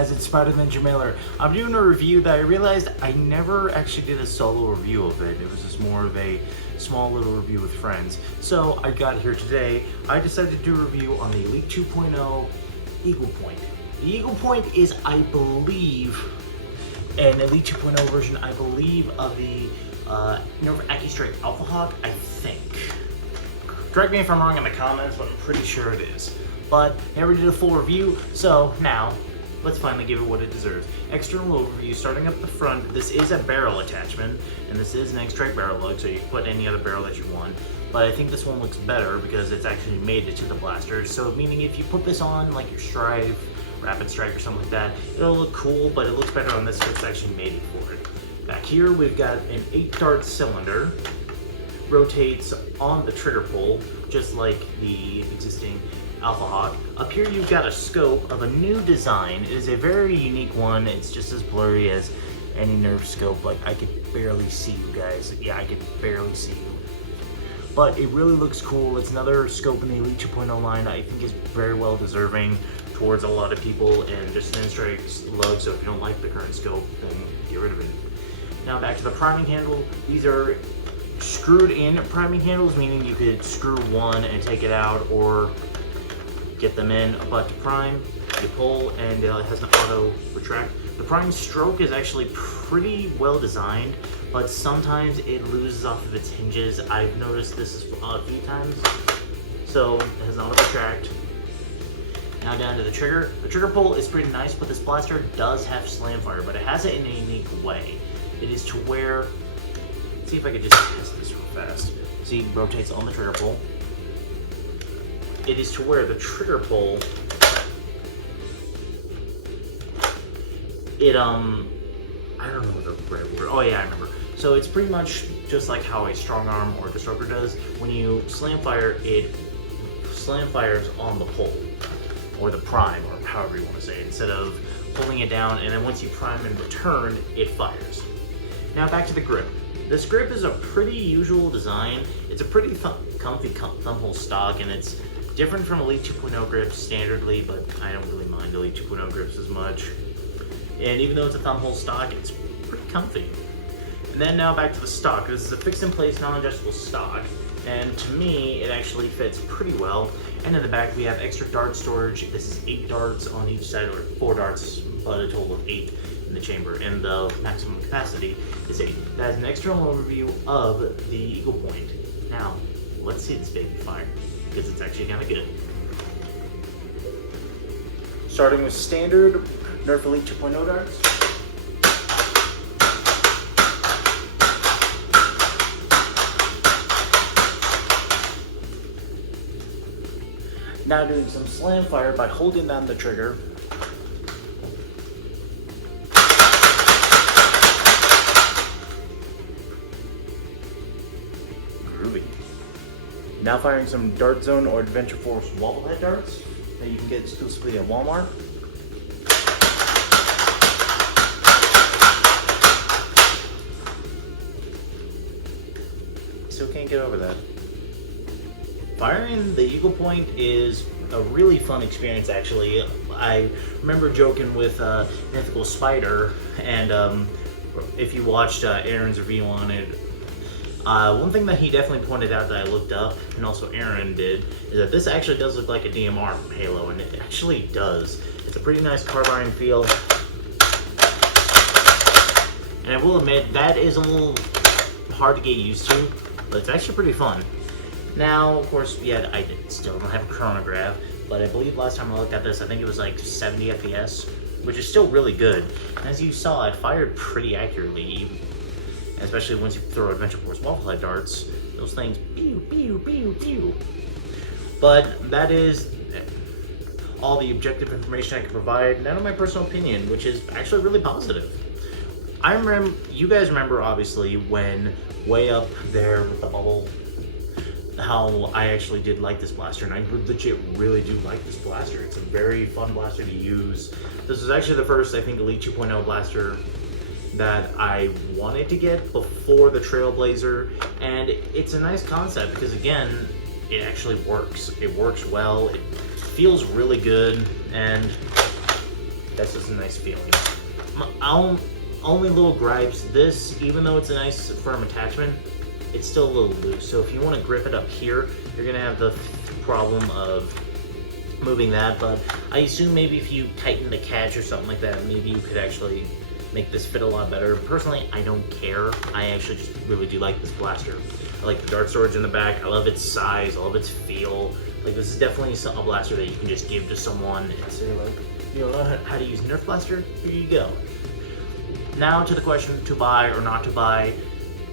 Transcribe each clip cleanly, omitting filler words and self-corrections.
guys, it's Spider Ninja Mailer. I'm doing a review that I realized I never actually did a solo review of it. It was just more of a small little review with friends. So I got here today. I decided to do a review on the Elite 2.0 Eaglepoint. The Eaglepoint is, I believe, an Elite 2.0 version, I believe, of the Nerf AccuStrike Alpha Hawk, I think. Correct me if I'm wrong in the comments, but I'm pretty sure it is. But I never did a full review, so now let's finally give it what it deserves. External overview, starting up the front, this is a barrel attachment, and this is an X-Strike barrel lug, so you can put any other barrel that you want. But I think this one looks better because it's actually made it to the blaster, so meaning if you put this on like your Strive, Rapid Strike or something like that, it'll look cool, but it looks better on this because it's actually made it for it. Back here we've got an 8-dart cylinder, rotates on the trigger pull, just like the existing Alpha Hawk. Up here you've got a scope of a new design. It is a very unique one. It's just as blurry as any Nerf scope. Like, I could barely see you guys. Yeah, I could barely see you. But it really looks cool. It's another scope in the Elite 2.0 line that I think is very well deserving towards a lot of people, and just an X-Strike lug, so if you don't like the current scope, then get rid of it. Now back to the priming handle. These are screwed in priming handles, meaning you could screw one and take it out or get them in. But to prime, you pull and it has an auto retract. The prime stroke is actually pretty well designed, but sometimes it loses off of its hinges. I've noticed this a few times. So it has an auto retract. Now down to the trigger. The trigger pull is pretty nice, but this blaster does have slam fire, but it has it in a unique way. It is to where, let's see if I could just test this real fast. See, it rotates on the trigger pull. It is to where the trigger pull, it, I don't know the right word. Oh yeah, I remember. So it's pretty much just like how a strong arm or disruptor does. When you slam fire, it slam fires on the pull, or the prime, or however you want to say it, instead of pulling it down, and then once you prime and return, it fires. Now back to the grip. This grip is a pretty usual design. It's a pretty comfy thumbhole stock, and it's different from Elite 2.0 grips standardly, but I don't really mind Elite 2.0 grips as much. And even though it's a thumbhole stock, it's pretty comfy. And then now back to the stock. This is a fixed in place, non-adjustable stock, and to me, it actually fits pretty well. And in the back, we have extra dart storage. This is 8 darts on each side, or 4 darts, but a total of 8 in the chamber, and the maximum capacity is 8. That is an external overview of the Eaglepoint. Now, let's see this baby fire, because it's actually kind of good. Starting with standard Nerf Elite 2.0 darts. Now doing some slam fire by holding down the trigger. Groovy. Now firing some Dart Zone or Adventure Force wobble head darts that you can get exclusively at Walmart. Still can't get over that. Firing the Eaglepoint is a really fun experience, actually. I remember joking with Mythical Spider, and if you watched Aaron's review on it, one thing that he definitely pointed out that I looked up, and also Aaron did, is that this actually does look like a DMR from Halo, and it actually does. It's a pretty nice carbine feel. And I will admit, that is a little hard to get used to, but it's actually pretty fun. Now, of course, yeah, I still don't have a chronograph, but I believe last time I looked at this, I think it was like 70 FPS, which is still really good. And as you saw, it fired pretty accurately, especially once you throw Adventure Force waffle head darts. Those things, pew, pew, pew, pew. But that is all the objective information I can provide, none of my personal opinion, which is actually really positive. I remember, you guys remember, obviously, when way up there with the bubble, how I actually did like this blaster, and I legit really do like this blaster. It's a very fun blaster to use. This was actually the first, I think, Elite 2.0 blaster that I wanted to get before the Trailblazer, and it's a nice concept because, again, it actually works. It works well, it feels really good, and That's just a nice feeling. Only little gripes, this, even though it's a nice firm attachment, it's still a little loose. So if you want to grip it up here, you're gonna have the problem of moving that. But I assume maybe if you tighten the catch or something like that, maybe you could actually make this fit a lot better. Personally, I don't care. I actually just really do like this blaster. I like the dart storage in the back. I love its size. I love its feel. Like, this is definitely a blaster that you can just give to someone and say, like, you don't know how to use a Nerf blaster? Here you go. Now to the question, to buy or not to buy.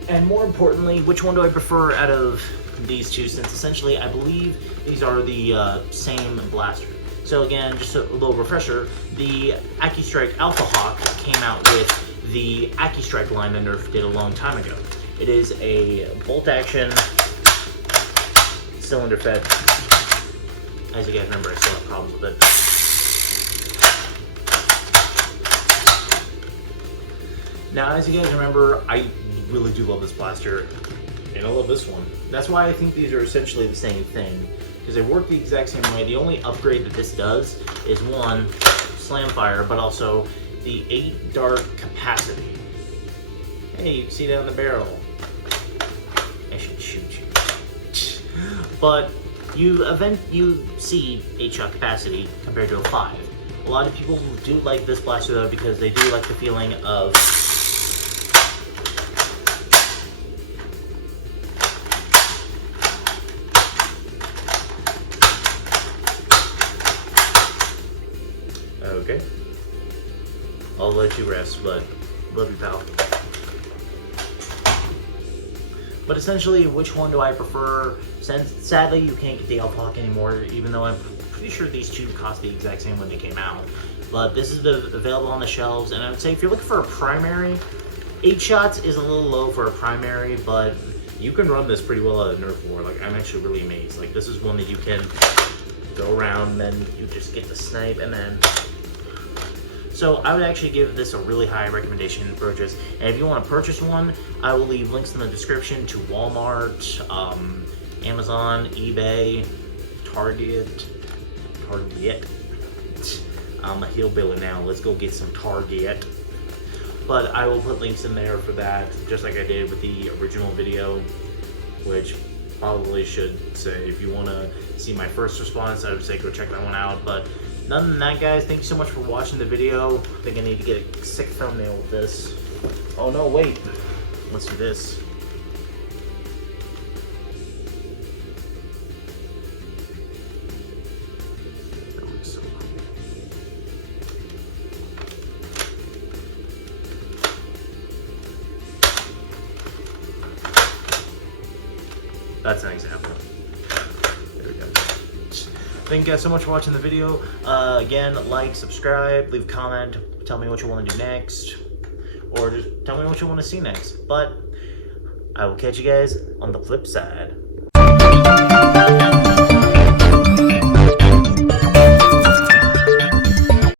And more importantly, which one do I prefer out of these two, since essentially I believe these are the same blaster. So again, just a little refresher, the AccuStrike Alpha Hawk came out with the AccuStrike line that Nerf did a long time ago. It is a bolt action cylinder fed. As you guys remember, I still have problems with it. Now, as you guys remember, I really do love this blaster, and I love this one. That's why I think these are essentially the same thing, because they work the exact same way. The only upgrade that this does is, one, slam fire, but also the 8 dart capacity. Hey, you can see that on the barrel. I should shoot you. But you see 8 shot capacity compared to a 5. A lot of people do like this blaster though, because they do like the feeling of okay. I'll let you rest, but love you, pal. But essentially, which one do I prefer? Since sadly you can't get the Alpha Hawk anymore, even though I'm pretty sure these two cost the exact same when they came out. But this is available on the shelves, and I would say if you're looking for a primary, 8 shots is a little low for a primary, but you can run this pretty well at a Nerf war. Like, I'm actually really amazed. Like, this is one that you can go around, and then you just get the snipe, and then... So I would actually give this a really high recommendation to purchase. And if you want to purchase one, I will leave links in the description to Walmart, Amazon, eBay, Target. I'm a hillbilly now. Let's go get some Target. But I will put links in there for that, just like I did with the original video, which probably should say, if you want to see my first response, I would say go check that one out. But other than that, guys, thank you so much for watching the video. I think I need to get a sick thumbnail with this. Oh no, wait. Let's do this. That looks so cool. That's an example. There we go. Thank you guys so much for watching the video. Again, like, subscribe, leave a comment, tell me what you want to do next, or just tell me what you want to see next. But I will catch you guys on the flip side.